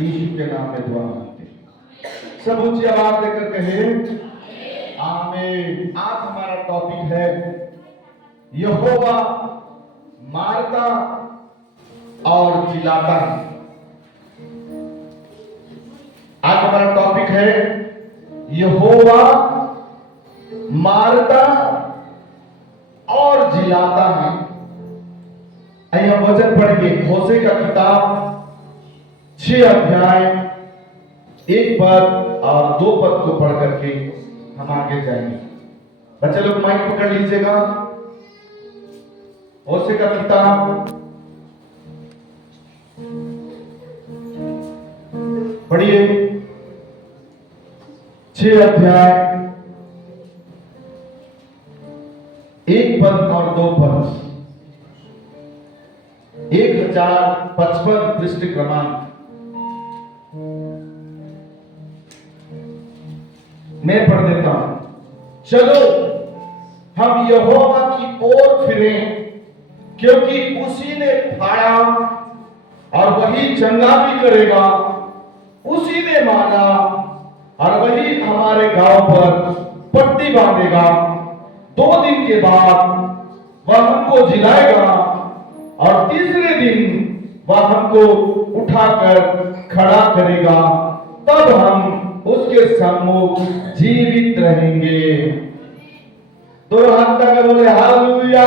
यीशु के नाम में दुआ मांगते हैं। सब ऊंची आवाज लेकर कहे आमीन। आज हमारा टॉपिक है यहोवा मारता और जिलाता है। आज हमारा टॉपिक है यहोवा मारता और जिलाता है। आइए हम वचन पढ़ेंगे। होशे का किताब 6 अध्याय 1 पद और 2 पद को पढ़ करके हम आगे जाएंगे। बच्चे लोग माइक पकड़ लीजिएगा। होशे का किताब पढ़िए 6 अध्याय 1 पद और 2 पद। 1055 पृष्ठ क्रमांक। मैं पढ़ देता हूं। चलो हम यहोवा की ओर फिरें, क्योंकि उसी ने फाड़ा और वही चंगा भी करेगा। उसी ने मारा और वही हमारे गांव पर पट्टी बांधेगा। 2 दिन के बाद वह हमको जिलाएगा और तीसरे दिन वह हमको उठाकर खड़ा करेगा। तब हम उसके सम्मुख जीवित रहेंगे। दोनों हाथ तक बोले हालेलुया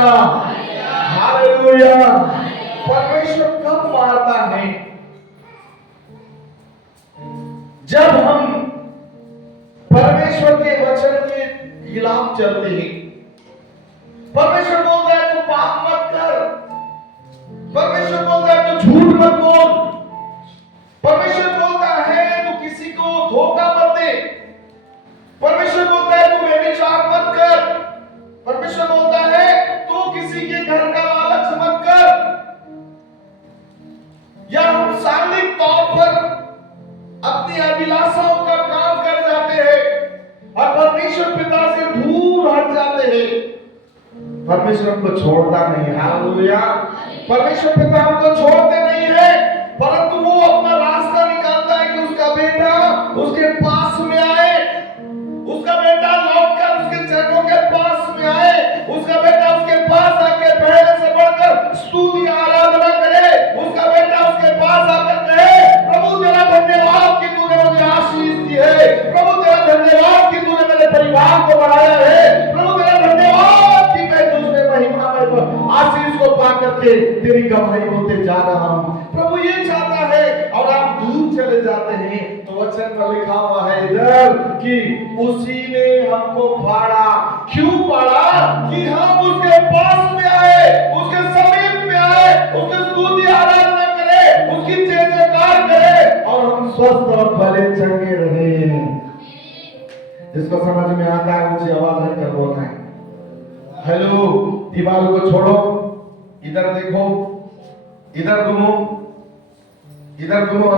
हालेलुया। परमेश्वर कब मारता है? जब हम परमेश्वर के वचन के खिलाफ चलते हैं। परमेश्वर बोलता है तू पाप मत कर। परमेश्वर बोलता है तू झूठ मत बोल। परमेश्वर बोलता है तू किसी को धोखा मत दे। परमेश्वर बोलता है तू व्यभिचार मत कर। परमेश्वर बोलता है तू किसी के घर का लालच मत कर। या हम शारीरिक तौर पर अपनी अभिलाषाओं का काम कर जाते हैं और परमेश्वर पिता से दूर हट जाते हैं। परमेश्वर हमको छोड़ता नहीं। हालेलुया। परमेश्वर पिता हमको छोड़ते नहीं है, परंतु वो अपना रास्ता निकालता है कि उसका बेटा उसके पास में आए। उसका बेटा लौटकर उसके चरणों के पास में आए। उसका बेटा उसके पास आके पहले से बढ़कर स्तुति आराधना करे। उसका बेटा उसके पास आकर कहे प्रभु तेरा धन्यवाद कि तूने मुझे आशीष दी है। प्रभु तेरा धन्यवाद कि तूने मेरे परिवार को बढ़ाया है। प्रभु तेरा धन्यवाद कि मैं तुझमें महिमा में आशीष को पा करके तेरी गवाही होते जा रहा हूं। प्रभु ये चाहता है। और आप दूर चले जाते हैं तो वचन में लिखा हुआ है इधर कि उसी ने हमको फाड़ा। क्यों फाड़ा? कि हम उसके पास में आए, उसके समीप में आए, उसकी स्तुति आराधना करें, उसकी जय जयकार करें और हम स्वस्थ और भले चंगे रहे। जिसको समझ में आता है मुझे आवाज लेकर बोलना है। हेलो। दीवार को छोड़ो, इधर देखो, इधर घूमो, इधर घूमो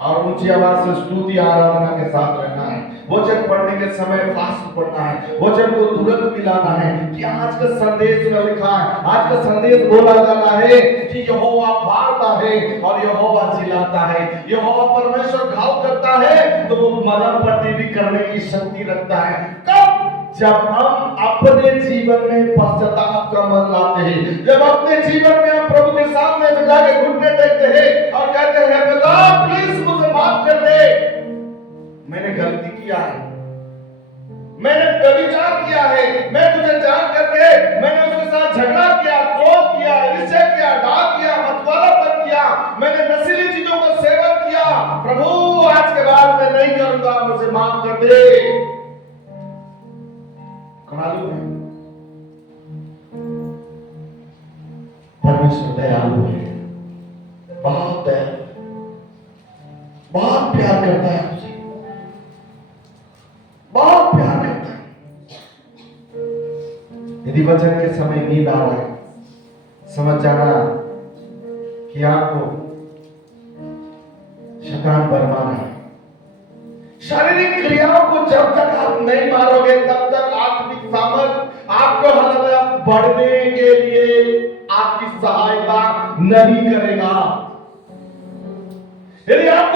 और ऊंची आवाज से स्तुति आराधना के साथ रहना है। वचन पढ़ने के समय फास्ट पढ़ना है। वचन को तुरंत मिलाना है कि आज का संदेश में लिखा है। आज का संदेश बोला जा रहा है कि यहोवा मारता है और यहोवा जिलाता है। यहोवा परमेश्वर घाव करता है तो वो मरण पट्टी भी करने की शक्ति रखता है। कब? जब हम अपने जीवन में पश्चाताप का मन लाते हैं। जब अपने जीवन में हम प्रभु के सामने जाके घुटने टेकते हैं और कहते हैं पिता प्लीज मुझे माफ कर दे। मैंने गलती किया है, मैंने व्यभिचार किया है, मैं तुझे जान करके मैंने उसके साथ झगड़ा किया, क्रोध किया, ईर्ष्या किया, डांट किया, मतवालापन किया, मैंने नशीली चीजों का सेवन किया। प्रभु आज के बाद मैं नहीं करूंगा, मुझे माफ कर दे। परमेश्वर दयालु है, बहुत दयालु, बहुत प्यार करता है मुझे, बहुत प्यार करता है। यदि वचन के समय नींद आ रहा है, समझ जाना कि आपको शैतान बरमा रहा है। शारीरिक क्रियाओं को जब तक आप नहीं मारोगे तब तक आत्मिक सामर्थ आपको बढ़ने के लिए आपकी सहायता नहीं करेगा। यदि आप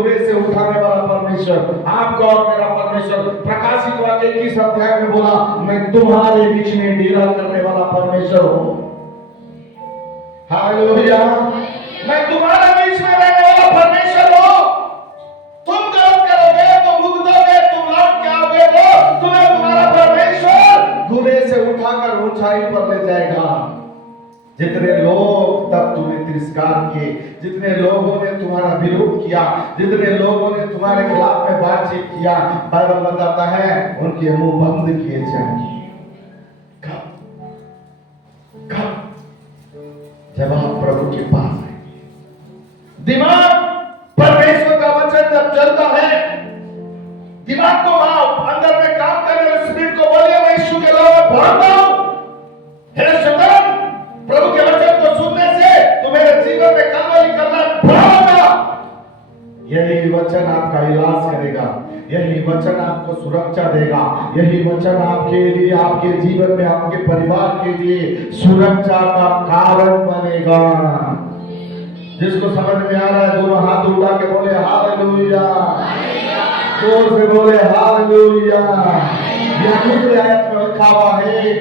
धुएं से उठाने वाला परमेश्वर, आपका और मेरा परमेश्वर। प्रकाशित वाक्य 21 अध्याय में बोला, मैं तुम्हारे बीच में डेरा करने वाला परमेश्वर हूं। हालेलुया। मैं तुम्हारे बीच में रहने वाला परमेश्वर हूं। तुम गलत करोगे तो भुगतोगे, तुम लौट के आओगे तो तुम्हें तुम्हारा परमेश्वर धुएं से उठाकर ऊंचाई पर ले जाएगा। जितने लोग तब तुम्हें तिरस्कार किए, जितने लोगों ने तुम्हारा विरोध किया, जितने लोगों ने तुम्हारे खिलाफ में बातचीत किया, बाइबल बताता है उनके मुंह बंद किए जाएंगे। कब? जब आप प्रभु के पास आएंगे। दिमाग परमेश्वर का वचन जब चलता है, दिमाग को आप अंदर में काम करने वाले स्पिरिट को बोलिए, मैं यीशु के नाम में भागता हूं। हे शैतान, प्रभु के वचन को सुनने से तुम्हारे जीवन में कार्रवाई करना पड़ेगा। यही वचन आपका इलाज करेगा, यही वचन आपको सुरक्षा देगा, यही वचन आपके लिए, आपके जीवन में, आपके परिवार के लिए सुरक्षा का कारण बनेगा। जिसको समझ में आ रहा है दोनों हाथ उठा के बोले हालेलुया, जोर से बोले हालेलुया। यह दूसरी आयत में लिखा हुआ है,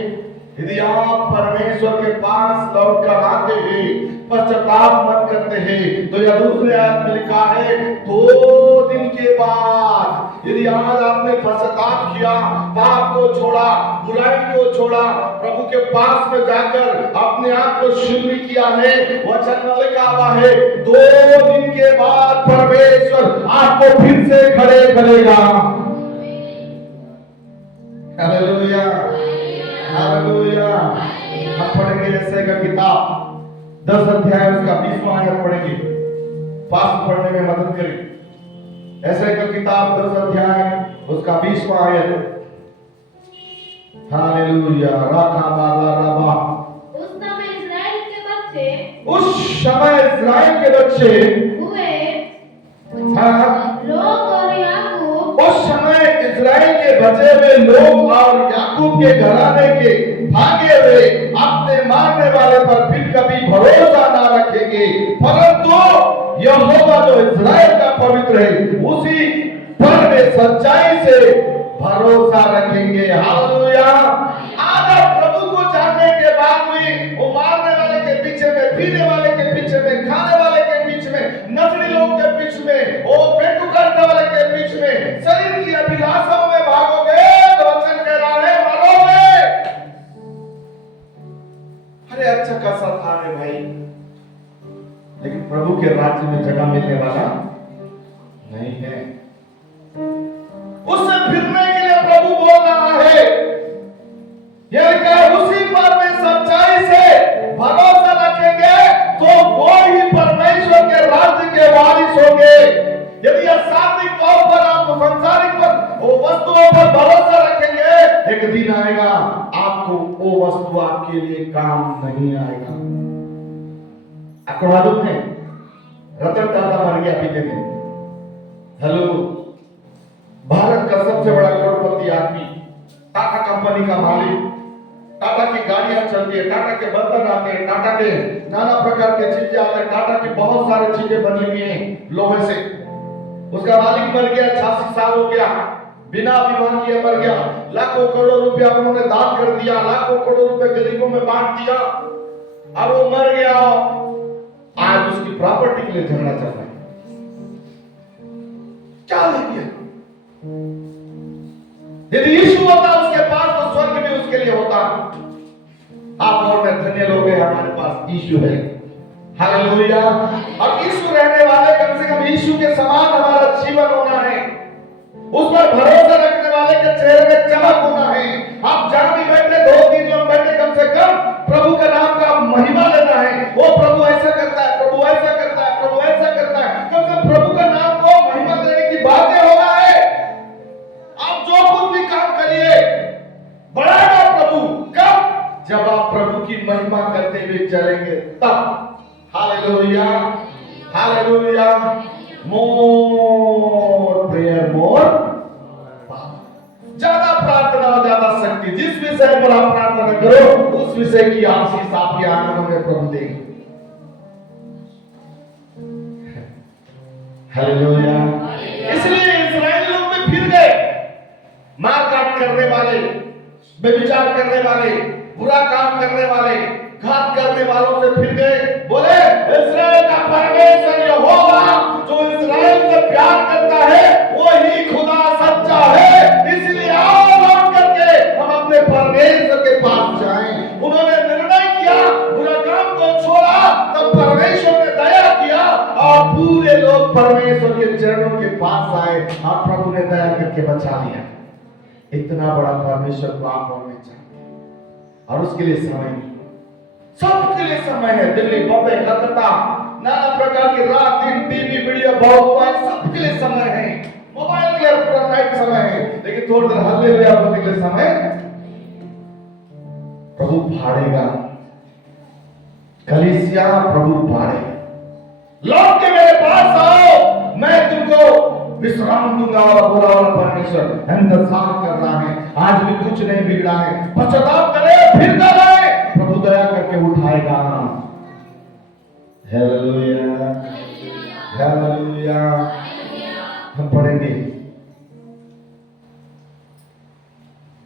यदि आप परमेश्वर के पास लौट कर आते हैं, पश्चाताप मत करते हैं, तो यह दूसरे आयत में लिखा है 2 दिन के बाद। यदि आज आपने पश्चाताप किया, पाप को छोड़ा, बुराई को छोड़ा, प्रभु के पास में जाकर अपने आप को शुद्ध किया है, वचन में लिखा हुआ है 2 दिन के बाद परमेश्वर आपको फिर से खड़े करेगा। Hallelujah, hallelujah. हम पढ़ेंगे ऐसे का किताब 10 अध्याय उसका 20वां आयत पढ़ेंगे। पास पढ़ने में मदद करें। ऐसे का किताब 10 अध्याय उसका 20वां आयत। हालेलुया। राखा बाला राबा। उस समय इस्राएल के बच्चे हुए लोग और याकूब, उस समय इस्राएल के बचे हुए लोग और याकूब के घराने के भागे हुए अपने मारने वाले पर फिर कभी भरोसा ना रखेंगे, परंतु यहोवा जो इस्राएल का पवित्र है उसी पर वे सच्चाई से भरोसा रखेंगे। हालेलुया। आज आप प्रभु को जानने के बाद भी वो मारने वाले के पीछे में, पीने वाले के पीछे में, खाने वाले के बीच में, नकली लोग के बीच में, वो पेट काटने वाले के बीच में, शरीर की अभिलाषाओं में भागोगे तो वचन कह रहा है मरोगे। अरे अच्छा खासा था रे भाई, लेकिन प्रभु के राज्य में जगह मिलने वाला नहीं है। उससे फिरने के लिए प्रभु बोल रहा है, यह क्या उसी पर में सच्चाई से भरोसा रखेंगे तो वो ही परमेश्वर के राज्य के वारिस होंगे। यदि शारीरिक तौर पर आप संसारिक पर वो वस्तुओं पर भरोसा रखेंगे, एक दिन आएगा आपको वो वस्तु आपके लिए काम नहीं आएगा। आपको मालूम है रतन टाटा मर गया बीते दिन। हेलो, भारत का सबसे बड़ा करोड़पति आदमी, टाटा कंपनी का मालिक, टाटा की गाड़ियां चलती है, टाटा के बर्तन आते हैं, टाटा के नाना प्रकार के चीजें आते हैं, टाटा की बहुत सारी चीजें बनी हुई हैं लोहे से। उसका मालिक मर गया, 86 साल हो गया, बिना विवाह किए मर गया। लाखों करोड़ों रुपया उन्होंने दान कर दिया, लाखों करोड़ों रुपए गरीबों में बांट दिया, अब वो मर गया। आज उसकी प्रॉपर्टी के लिए झगड़ा चल रहा है। क्या ले गया? यदि यीशु होता उसके पास तो स्वर्ग भी उसके लिए होता। आप और मैं धन्य लोग हैं, हमारे पास यीशु है। हालेलुया। और यीशु रहने वाले, कम से कम यीशु के समान हमारा जीवन होना है, उस पर भरोसा रखने वाले के चेहरे में चमक होना है। आप जहां भी बैठे, 2-3 लोग बैठे, कम से कम प्रभु का नाम का महिमा लेना है। वो प्रभु ऐसा करता है, प्रभु ऐसा करता है, प्रभु ऐसा करता है। कम से कम प्रभु का नाम को महिमा देने की बातें होना है। आप जो कुछ भी काम करिए, बढ़ाएगा प्रभु। कब? जब आप प्रभु की महिमा करते हुए चलेंगे तब। Hallelujah, hallelujah. More prayer, more ज्यादा प्रार्थना और ज्यादा शक्ति। जिस विषय पर आप प्रार्थना करो उस विषय की आशीष आपके आंगनों में प्रभु देंगे। हालेलुया। इसलिए इस्राएली लोग में फिर गए, मारकाट करने वाले, व्यभिचार करने वाले, बुरा काम करने वाले, घात करने वालों से फिर गए। बोले इस्राएल का परमेश्वर यहोवा जो इस्राएल से प्यार करता है वही खुदा सच्चा है, इसलिए आओ लौट करके हम अपने परमेश्वर के पास जाएं। उन्होंने निर्णय किया, बुरा काम को छोड़ा, तब परमेश्वर ने दया किया और पूरे लोग परमेश्वर के चरणों के पास आए और प्रभु ने दया करके बचा लिया। इतना बड़ा परमेश्वर को आप और मैं चाहते हैं, और उसके लिए समय नहीं, सबके लिए समय है। दिल्ली, बॉम्बे, कलकत्ता, नाना प्रकार के रात दिन टीवी वीडियो बहुत, सबके लिए समय है। मोबाइल के लिए पूरा नाइट समय है, लेकिन थोड़ी देर हालेलुया बोलने के लिए समय प्रभु फाड़ेगा। कलीसिया प्रभु फाड़ेगा। लौट के मेरे पास आओ, मैं तुमको विश्राम दूंगा। और बोला वाला परमेश्वर इंतजार कर रहा है, आज भी कुछ नहीं बिगड़ा है, पश्चाताप करे फिर कर आए, प्रभु दया करके उठाएगा। Hallelujah, hallelujah. हम पढ़ेंगे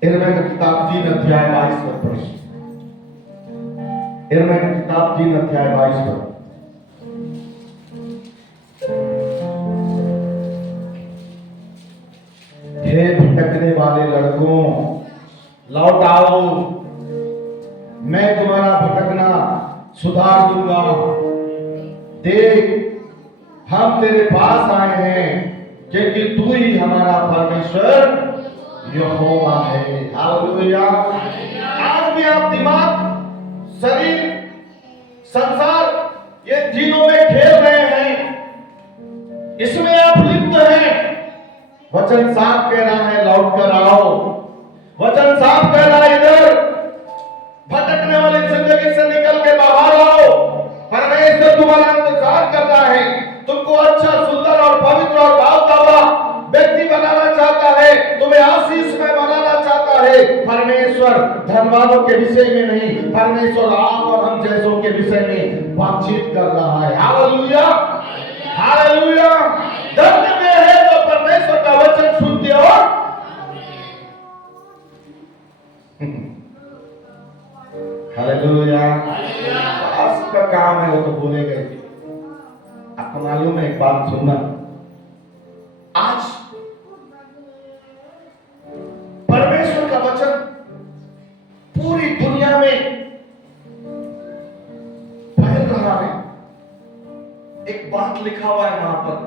यिर्मयाह की किताब 3 अध्याय 22 पद पढ़ें। यिर्मयाह की किताब 3 अध्याय 22 पद। हे भटकने वाले लड़कों, लौट आओ, मैं तुम्हारा भटकना सुधार दूंगा। देख, हम तेरे पास आए हैं क्योंकि तू ही हमारा परमेश्वर यहोवा है। हालेलुया। आज भी आप दिमाग, शरीर, संसार, ये तीनों में खेल रहे हैं, इसमें आप लिप्त हैं। वचन साफ कह रहा है, लौट कर आओ। वचन साफ कह रहा है, इधर भटकने वाली जिंदगी से निकल के बाहर आओ। परमेश्वर तुम्हारा इंतजार कर रहा है, तुमको अच्छा, सुंदर और पवित्र और भावता हुआ व्यक्ति बनाना चाहता है, तुम्हें आशीष में बनाना चाहता है। परमेश्वर धनवानों के विषय में नहीं, परमेश्वर आप और हम जैसों के विषय में बातचीत कर रहा है। Hallelujah, hallelujah. धन्य में है तो परमेश्वर का वचन सुनते हो। हालेलुया। आज का काम है, वो तो बोलेगा ही। आपको मालूम है, एक बात सुनना, आज परमेश्वर का वचन पूरी दुनिया में फैल रहा है। एक बात लिखा हुआ है वहां पर,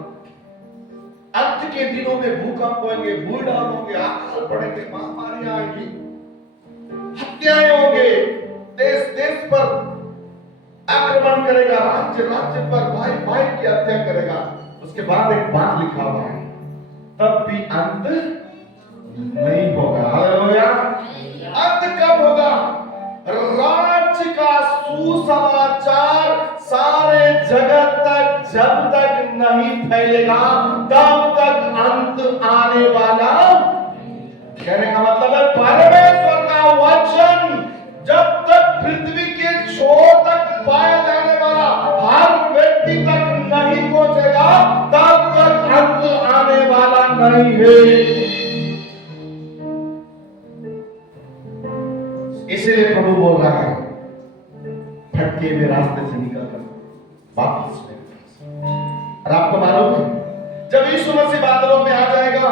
अंत के दिनों में भूकंप होंगे, भूडाल होंगे, अकाल पड़ेंगे, महामारियां आएंगी, हत्याएं होंगे, देश देश पर आक्रमण करेगा, राज्य राज्य पर भाई भाई की हत्या करेगा। उसके बाद एक बात लिखा हुआ है, तब भी अंत नहीं होगा। हालेलुया। अंत कब होगा? राज्य का सुसमाचार सारे जगत तक जब तक नहीं फैलेगा, तब तक अंत आने वाला। कहने का मतलब है, परमेश्वर का वचन जब तक पृथ्वी के छोर तक पाया जाने वाला हर व्यक्ति तक नहीं पहुंचेगा, तब तक अंत आने वाला नहीं है। इसलिए प्रभु बोल रहा है, भटके हुए रास्ते से निकलकर वापस में। और आपको मालूम है, जब यीशु मसीह बादलों में आ जाएगा,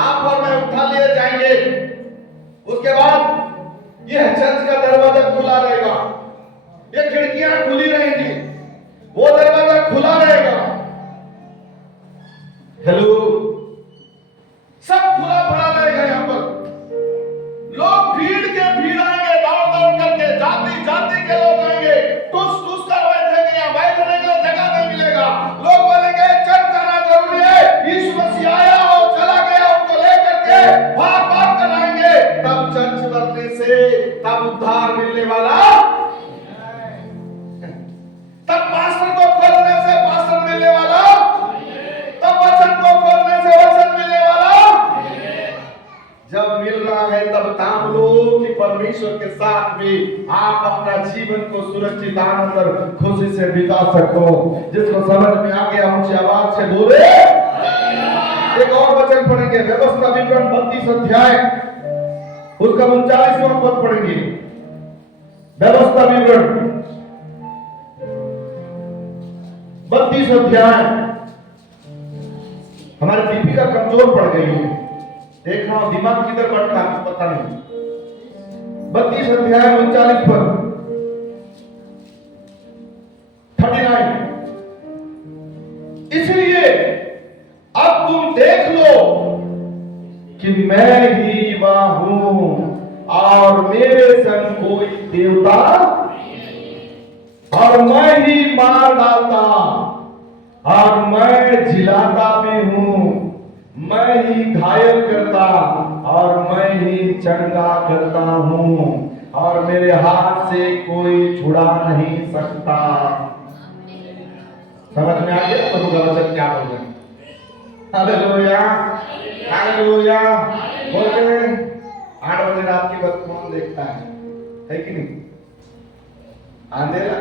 आप और मैं उठा लिए जाएंगे, उसके बाद यह चर्च का दरवाजा खुला रहेगा, ये खिड़कियां खुली रहेंगी, वो दरवाजा खुला रहेगा। हेलो, सब खुला पड़ा रहेगा। यहाँ पर लोग भीड़ के भीड़ आएंगे, दौड़ दौड़ करके, जाति जाति के लोग आएंगे, टुस टुस कर बैठेंगे, यहाँ बैठने के लिए जगह नहीं मिलेगा। लोग बोलेंगे चर्च जाना जरूरी है, यीशु मसीह आया और चला गया, उनको लेकर के भाग भाग कर आएंगे। तब चर्च बनने से तब उद्धार मिलने वाला, तब पास्टर को खोलने से पास्टर मिलने वाला, तब वचन को खोलने से मिल रहा है तब थाम लो कि परमेश्वर के साथ भी आप अपना जीवन को सुरक्षित आनंद और खुशी से बिता सको। जिसको समझ में आ गया ऊंची आवाज से बोले। एक और वचन पढ़ेंगे, व्यवस्था विवरण 32 अध्याय उसका 39वां पद पढ़ेंगे। व्यवस्था विवरण 32 अध्याय। हमारी पीपी का कमजोर पड़ गई है, देख रहा हूं दिमाग किधर भटका पता नहीं। 32 अध्याय 39 पद 39। इसलिए अब तुम देख लो कि मैं ही वह हूं और मेरे संग कोई देवता और मैं ही मार डालता और मैं जिलाता भी हूं, मैं ही घायल करता और मैं ही चंगा करता हूं और मेरे हाथ से कोई छुड़ा नहीं सकता। समझ में आ गया प्रभु का वचन क्या बोल रहे हैं? Hallelujah hallelujah. बोलते 8 बजे रात के वक्त कौन देखता है कि नहीं? अंधेरा,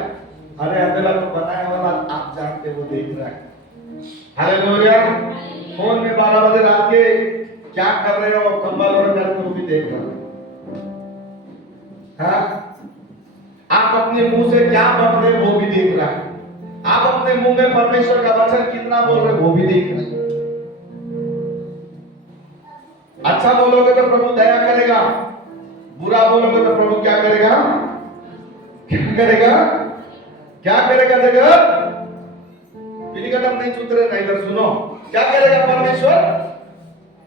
अरे अंधेरा तो बनाया वाला आप जानते वो देख रहा है। हालेलुया। फोन में 12 बजे रात के क्या कर रहे हो, कंबल ओढ़ कर वो भी देख रहा है। हाँ? आप अपने मुंह से क्या बक रहे वो भी देख रहा है। आप अपने मुंह में परमेश्वर का वचन कितना बोल रहे वो भी देख रहे हैं। अच्छा बोलोगे तो प्रभु दया करेगा, बुरा बोलोगे तो प्रभु क्या करेगा? क्या करेगा? क्या करेगा जगत? पीली कदम नहीं चुतरे नहीं। इधर सुनो, क्या करेगा परमेश्वर?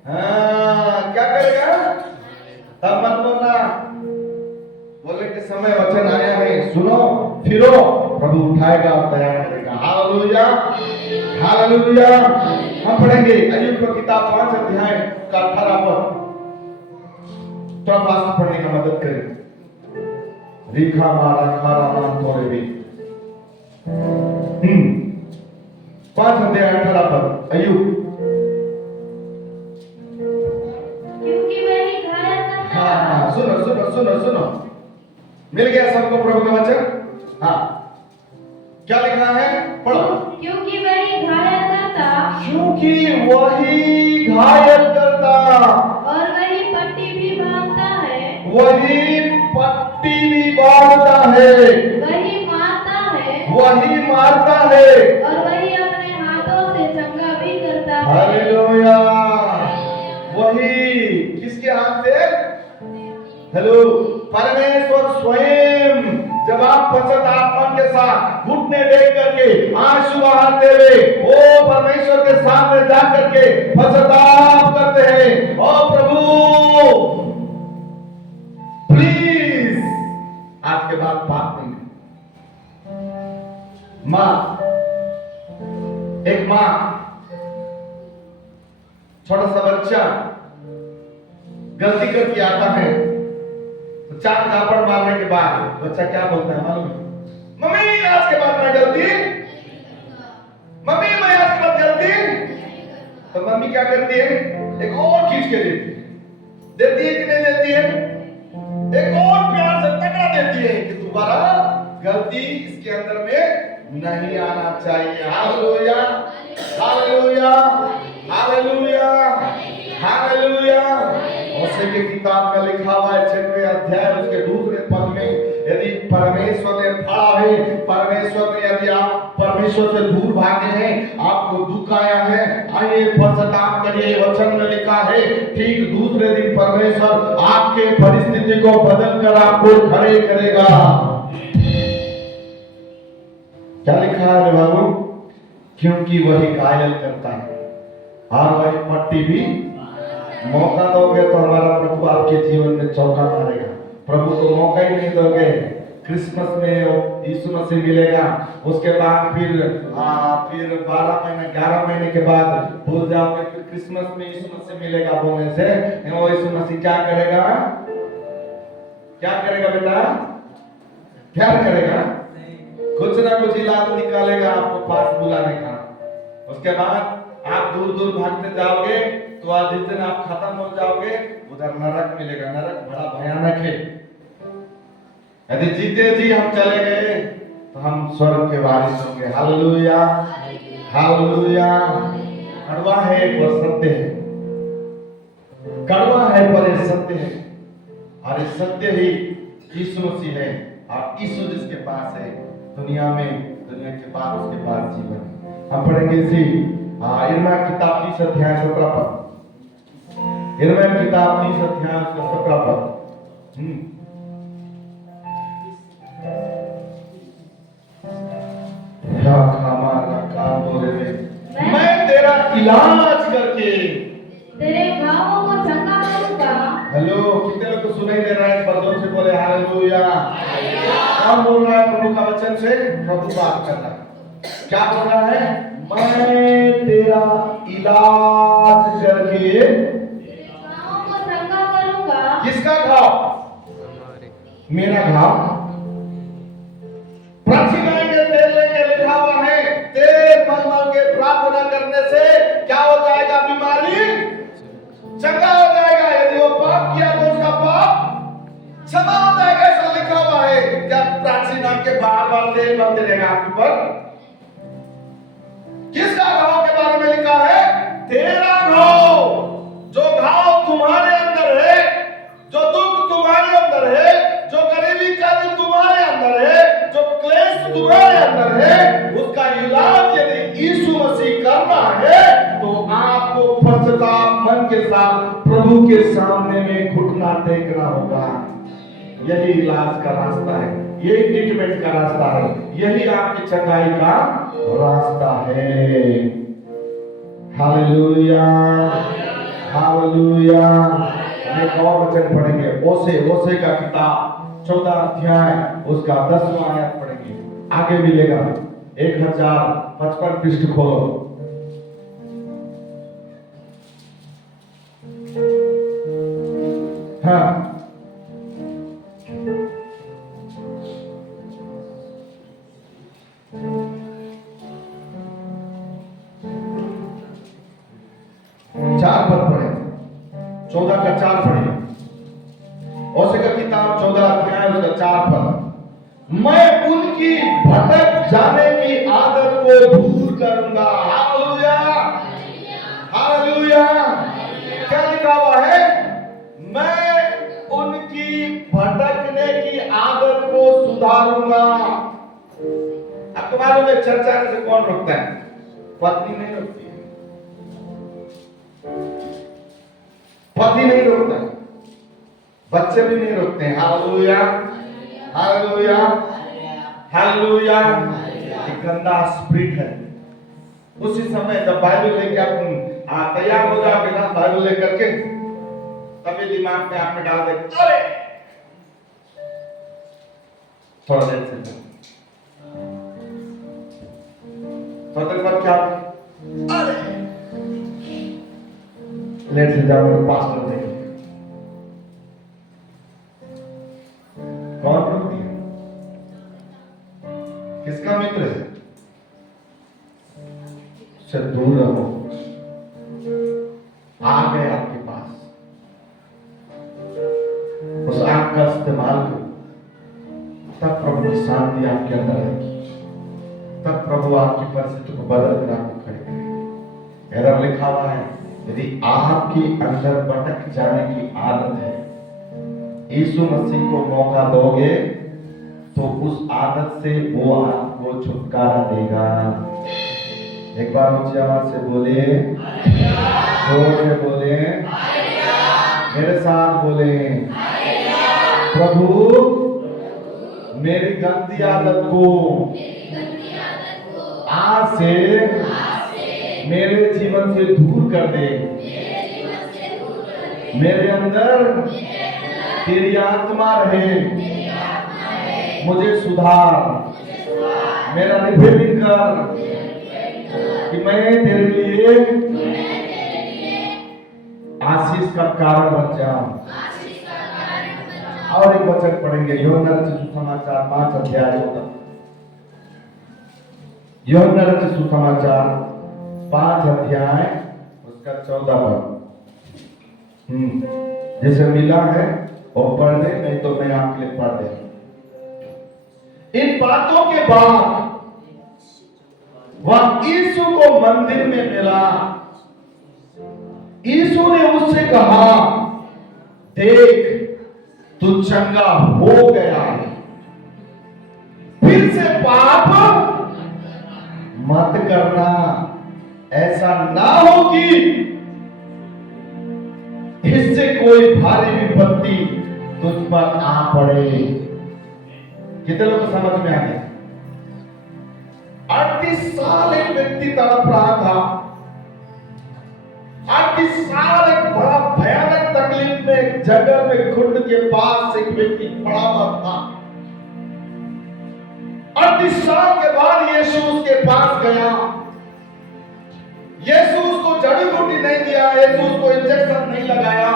हाँ, क्या करेगा? तब मत बोलना, बोलने के समय वचन आया है, सुनो फिरो, प्रभु उठाएगा और दया करेगा। Hallelujah hallelujah. हम पढ़ेंगे अय्यूब की किताब 5 अध्याय का 18 पद। तो वास्तव पढ़ने का मदद करें। रिखा मारा खारा नाम तोरे भी 5 अध्याय 18 पद अय्यूब। क्योंकि वह ही घायल करता। हाँ, सुनो सुनो सुनो सुनो, मिल गया सबको प्रभु का वचन? हाँ, क्या लिखा है? पढ़ो। क्योंकि वह ही घायल करता। क्योंकि वही घायल करता और वही पट्टी भी बांधता है। वही पट्टी भी बांधता है। वही मारता है। वही मारता है और वही अपने हाथों से चंगा भी करता है। हालेलुया। वही किसके हाथ से? हेलो, परमेश्वर स्वयं। जब आप पश्चाताप के साथ घुटने टेक करके आंसू बहाते हुए ओ परमेश्वर के सामने जा करके पश्चाताप करते हैं, ओ प्रभु प्लीज आज के बाद पाप नहीं। मां, एक मां, छोटा सा बच्चा गलती करके आता है, चार झापड़ मारने के बाद बच्चा क्या बोलता है मालूम है? मम्मी आज के बाद मैं गलती, मम्मी मैं आज के बाद गलती। तो मम्मी क्या करती है? एक और खींच के देती है कि नहीं देती है? एक और प्यार से तगड़ा देती है कि दोबारा गलती इसके अंदर में नहीं आना चाहिए। Hallelujah hallelujah hallelujah hallelujah. Musa की किताब में लिखा हुआ है 6वें अध्याय उसके 2 पद में, यदि परमेश्वर ने फड़ा है, परमेश्वर ने यदि आप परमेश्वर से दूर भागे हैं, आपको दुख आया है, आइए पश्चाताप करिए। वचन में लिखा है ठीक दूसरे दिन परमेश्वर आपके परिस्थिति को बदल कर आपको खड़े करेगा। क्या लिखा है बाबू? क्योंकि वही घायल करता है और वही पट्टी भी। मौका दोगे तो हमारा प्रभु आपके जीवन में चौका मारेगा। प्रभु को मौका ही नहीं दोगे, क्रिसमस में यीशु मसीह मिलेगा, उसके बाद फिर 12 महीने 11 महीने के बाद भूल जाओगे, फिर क्रिसमस में यीशु मसीह मिलेगा बोलने से वो यीशु मसीह क्या करेगा? क्या करेगा बेटा? क्या करेगा? कुछ ना कुछ इलाज निकालेगा आपको पास बुलाने का। उसके बाद आप दूर दूर भागते जाओगे तो आज जिस दिन आप खत्म हो जाओगे उधर नरक मिलेगा। नरक बड़ा भयानक है। यदि जीते जी हम चले गए तो हम स्वर्ग के वारिस होंगे। Hallelujah, hallelujah. कड़वा है पर सत्य है, कड़वा है पर ये सत्य है, और ये सत्य ही यीशु मसीह है। और यीशु जिसके पास है दुनिया के बाद उसके पास जीवन है। हम पढ़ेंगे इसी यिर्मयाह किताब 30 अध्याय 17 पद। यिर्मयाह किताब 30 अध्याय उसका 17 पद। मैं तेरा इलाज करके तेरे घावों को चंगा करूंगा। हेलो, कितने लोग को सुनाई दे रहा है? बरदों से बोले हालेलुया। कौन बोल रहा है प्रभु का वचन से? प्रभु बात कर रहा है। क्या बोल रहा है? मैं तेरा इलाज करके तेरे घावों को चंगा करूंगा। किसका घाव? मेरा घाव। प्राचीन के तेल लेके लिखा हुआ है, तेल मल के प्रार्थना करने से क्या हो जाएगा? बीमारी चंगा हो जाएगा। यदि वो पाप किया तो उसका पाप क्षमा हो जाएगा, ऐसा लिखा हुआ है। क्या प्राचीन के बार बार तेल बनते रहेगा आपके ऊपर? किसका घाव के बारे में लिखा है? तेरा घाव। जो घाव तुम्हारे अंदर है, जो दुख तुम्हारे अंदर है, जो गरीबी का दुख तुम्हारे अंदर है, जो क्लेश तुम्हारे अंदर है, उसका इलाज यदि यीशु मसीह करना है तो आपको पश्चाताप मन के साथ प्रभु के सामने में घुटना टेकना होगा। यही इलाज का रास्ता है, यही ट्रीटमेंट का रास्ता है, यही आपकी चंगाई का रास्ता है। Hallelujah, hallelujah. एक और वचन पढ़ेंगे, ओसे का किताब 14 अध्याय उसका 10वां आयत पढ़ेंगे। आगे मिलेगा 1055 पृष्ठ खोलो। हाँ, चार पद पढ़े, 14 का 4 पढ़े। ओसे का किताब 14 अध्याय उसका 4 पद। मैं उनकी भटक जाने की आदत को दूर करूंगा। Hallelujah, hallelujah. क्या लिखा हुआ है? मैं उनकी भटकने की आदत को सुधारूंगा। आपको मालूम है चर्चा से कौन रोकता है? पत्नी नहीं रोकती है, पति नहीं रोकता है, बच्चे भी नहीं रोकते हैं। Hallelujah, hallelujah, hallelujah. एक गंदा स्पिरिट है। उसी समय जब बाइबल लेके आप तैयार हो जाओगे ना, बाइबल लेकर के, तभी दिमाग में आपने डाल दे, अरे थोड़ा देर से, थोड़ा देर बाद क्या, अरे लेट से जाओ मेरे पास्टर देख। कौन रोक दिया? किसका मित्र है? से दूर रहो। आ गए आपके पास, उस आंख का इस्तेमाल करो, तब प्रभु की शांति आपके अंदर आएगी, तब प्रभु आपकी परिस्थिति को बदल कर आपको खड़े करेगा। इधर लिखा हुआ है, यदि आपके अंदर भटक जाने की आदत है, यीशु मसीह को मौका दोगे तो उस आदत से वो आपको छुटकारा देगा। एक बार ऊंची आवाज से बोले, जोर से बोले, मेरे साथ बोले, प्रभु मेरी गंदी आदत को आज से मेरे जीवन से दूर कर दे। मेरे अंदर तेरी आत्मा रहे, मुझे सुधार, मेरा निवेदन कर कि मैं तेरे लिए आशीष का कारण बन जाऊं। और एक वचन पढ़ेंगे, यूहन्ना रचित सुसमाचार 5 अध्याय 14। यूहन्ना रचित सुसमाचार 5 अध्याय उसका 14 पद। जैसे मिला है और पढ़ दे, नहीं तो मैं आपके लिए पढ़ दे। इन बातों के बाद वह यीशु को मंदिर में मिला। यीशु ने उससे कहा, देख तू चंगा हो गया है, फिर से पाप मत करना। ऐसा ना हो कि इससे कोई भारी विपत्ति तुझ पर आ पड़े। कितने लोग को समझ में आ गया? 38 साल एक व्यक्ति तड़प रहा था। 38 साल एक बड़ा भयानक तकलीफ में, एक जंगल में खुंड के पास एक व्यक्ति पड़ा हुआ था। 38 साल के बाद यीशु उसके पास गया। यीशु उसको जड़ी बूटी नहीं दिया, यीशु उसको इंजेक्शन नहीं लगाया।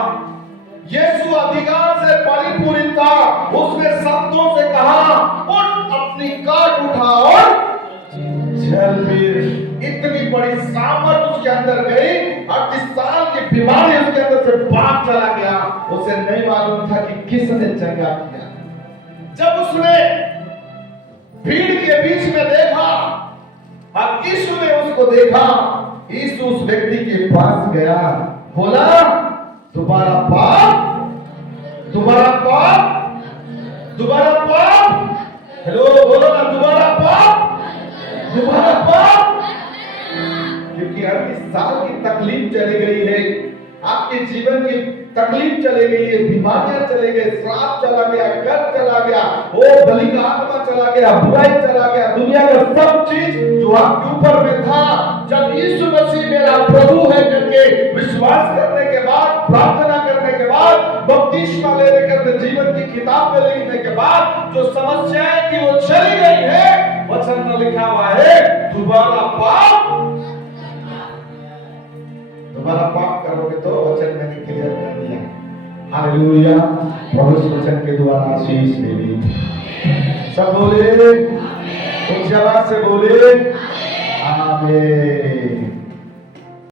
यीशु अधिकार से परिपूर्ण था। उसने शब्दों से कहा, उठ अपनी काट उठा और चल फिर। इतनी बड़ी सामर्थ उसके अंदर गई। 38 साल की बीमारी उसके अंदर से बाहर चला गया। उसे नहीं मालूम था कि किसने चंगा किया। जब उसने भीड़ के बीच में देखा और यीशु ने उसको देखा, यीशु उस व्यक्ति के पास गया, बोला, दोबारा पाप, दोबारा पाप, दोबारा पाप। हेलो, बोलो ना, दोबारा पाप, दोबारा पाप। क्योंकि 38 साल की तकलीफ चली गई है, आपके जीवन की तकलीफ चली गई है, बीमारियां चली गई, श्राप चला गया, कर्ज चला गया, वो बलि का आत्मा चला गया, बुराई चला गया, दुनिया का सब चीज जो आपके ऊपर में था। जब यीशु मसीह मेरा प्रभु है करके विश्वास करने के बाद, प्रार्थना करने के बाद, बपतिस्मा लेने के जीवन की किताब में लिखने के बाद जो समस्याएं थी वो चली गई है। वचन में लिखा हुआ है, दोबारा पाप, दोबारा पाप करोगे तो वचन मैंने क्लियर कर दिया। हालेलुया। प्रभु इस वचन के द्वारा आशीष ले ली। सब बोले, उस आवाज से बोले आमीन।